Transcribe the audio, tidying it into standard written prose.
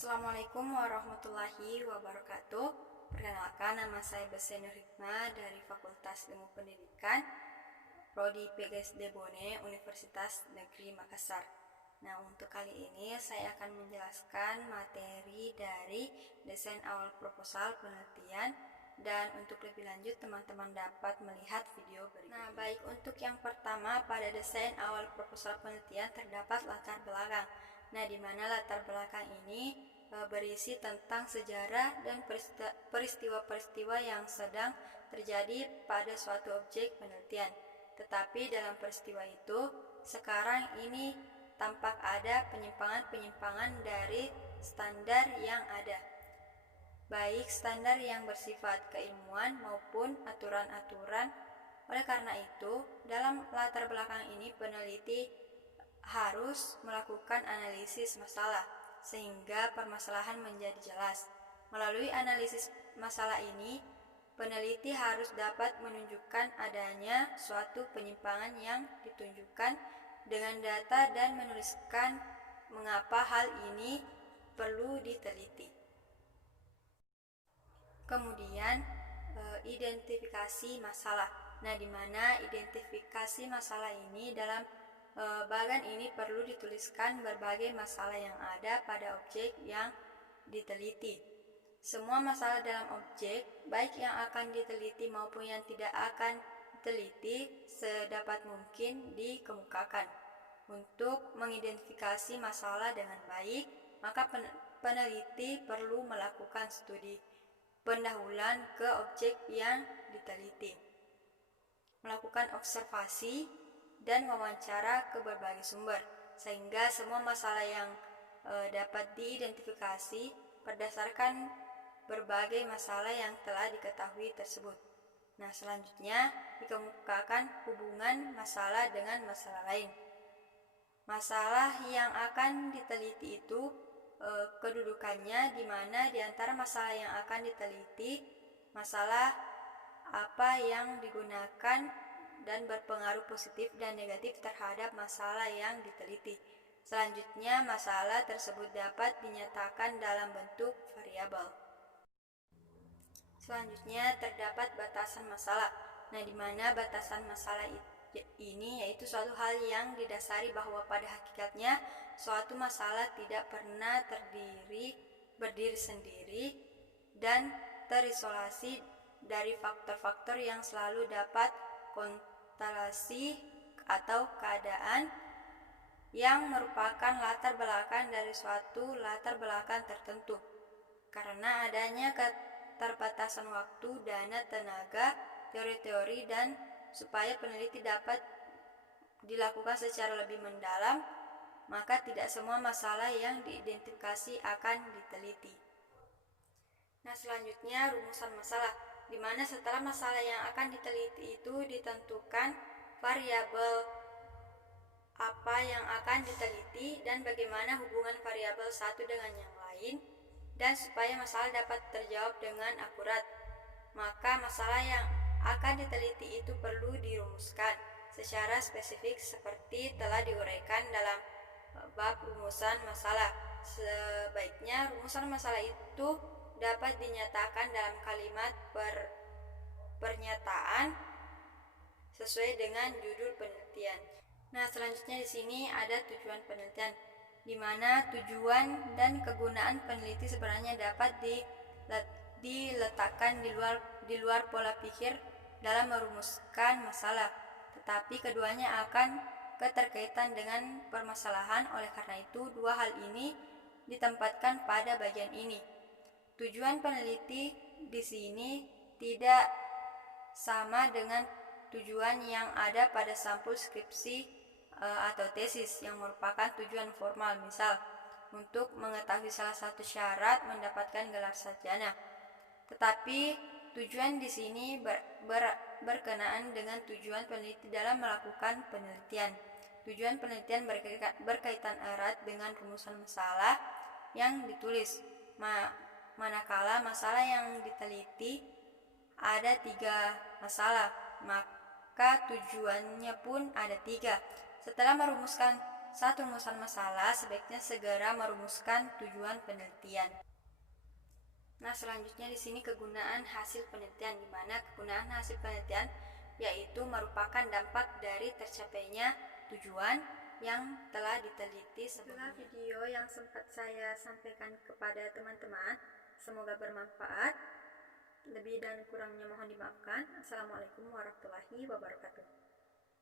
Assalamualaikum warahmatullahi wabarakatuh. Perkenalkan, nama saya Bese Nur Hikmah dari Fakultas Ilmu Pendidikan Prodi PGSD Bone, Universitas Negeri Makassar. Nah, untuk kali ini saya akan menjelaskan materi dari desain awal proposal penelitian, dan untuk lebih lanjut teman-teman dapat melihat video berikut. Nah, baik, untuk yang pertama, pada desain awal proposal penelitian terdapat latar belakang. Nah, di mana latar belakang ini berisi tentang sejarah dan peristiwa-peristiwa yang sedang terjadi pada suatu objek penelitian. Tetapi dalam peristiwa itu, sekarang ini tampak ada penyimpangan-penyimpangan dari standar yang ada, baik standar yang bersifat keilmuan maupun aturan-aturan. Oleh karena itu, dalam latar belakang ini peneliti harus melakukan analisis masalah sehingga permasalahan menjadi jelas. Melalui analisis masalah ini, peneliti harus dapat menunjukkan adanya suatu penyimpangan yang ditunjukkan dengan data dan menuliskan mengapa hal ini perlu diteliti. Kemudian, identifikasi masalah. Nah, di mana identifikasi masalah ini dalam bagan ini perlu dituliskan berbagai masalah yang ada pada objek yang diteliti. Semua masalah dalam objek, baik yang akan diteliti maupun yang tidak akan diteliti, sedapat mungkin dikemukakan. Untuk mengidentifikasi masalah dengan baik, maka peneliti perlu melakukan studi pendahuluan ke objek yang diteliti, melakukan observasi dan wawancara ke berbagai sumber, sehingga semua masalah yang dapat diidentifikasi berdasarkan berbagai masalah yang telah diketahui tersebut. Nah, selanjutnya dikemukakan hubungan masalah dengan masalah lain. Masalah yang akan diteliti itu kedudukannya, di mana di antara masalah yang akan diteliti, masalah apa yang digunakan dan berpengaruh positif dan negatif terhadap masalah yang diteliti. Selanjutnya, masalah tersebut dapat dinyatakan dalam bentuk variabel. Selanjutnya, terdapat batasan masalah. Nah, di mana batasan masalah ini yaitu suatu hal yang didasari bahwa pada hakikatnya suatu masalah tidak pernah berdiri sendiri dan terisolasi dari faktor-faktor yang selalu dapat konstelasi atau keadaan yang merupakan latar belakang dari suatu latar belakang tertentu. Karena adanya keterbatasan waktu, dana, tenaga, teori-teori, dan supaya peneliti dapat dilakukan secara lebih mendalam, maka tidak semua masalah yang diidentifikasi akan diteliti. Nah, selanjutnya rumusan masalah, di mana setelah masalah yang akan diteliti itu ditentukan variabel apa yang akan diteliti dan bagaimana hubungan variabel satu dengan yang lain, dan supaya masalah dapat terjawab dengan akurat, maka masalah yang akan diteliti itu perlu dirumuskan secara spesifik seperti telah diuraikan dalam bab rumusan masalah. Sebaiknya rumusan masalah itu dapat dinyatakan dalam kalimat pernyataan sesuai dengan judul penelitian. Nah, selanjutnya di sini ada tujuan penelitian, di mana tujuan dan kegunaan peneliti sebenarnya dapat diletakkan di luar pola pikir dalam merumuskan masalah, tetapi keduanya akan keterkaitan dengan permasalahan. Oleh karena itu, dua hal ini ditempatkan pada bagian ini. Tujuan peneliti di sini tidak sama dengan tujuan yang ada pada sampul skripsi atau tesis yang merupakan tujuan formal, misal untuk mengetahui salah satu syarat mendapatkan gelar sarjana. Tetapi tujuan di sini berkenaan dengan tujuan peneliti dalam melakukan penelitian. Tujuan penelitian berkaitan erat dengan rumusan masalah yang ditulis. Manakala masalah yang diteliti ada 3 masalah, maka tujuannya pun ada 3. Setelah merumuskan Saat rumusan masalah, sebaiknya segera merumuskan tujuan penelitian. Nah, selanjutnya di sini kegunaan hasil penelitian, di mana kegunaan hasil penelitian yaitu merupakan dampak dari tercapainya tujuan yang telah diteliti sebelumnya. Itulah video yang sempat saya sampaikan kepada teman-teman. Semoga bermanfaat. Lebih dan kurangnya mohon dimaafkan. Assalamualaikum warahmatullahi wabarakatuh.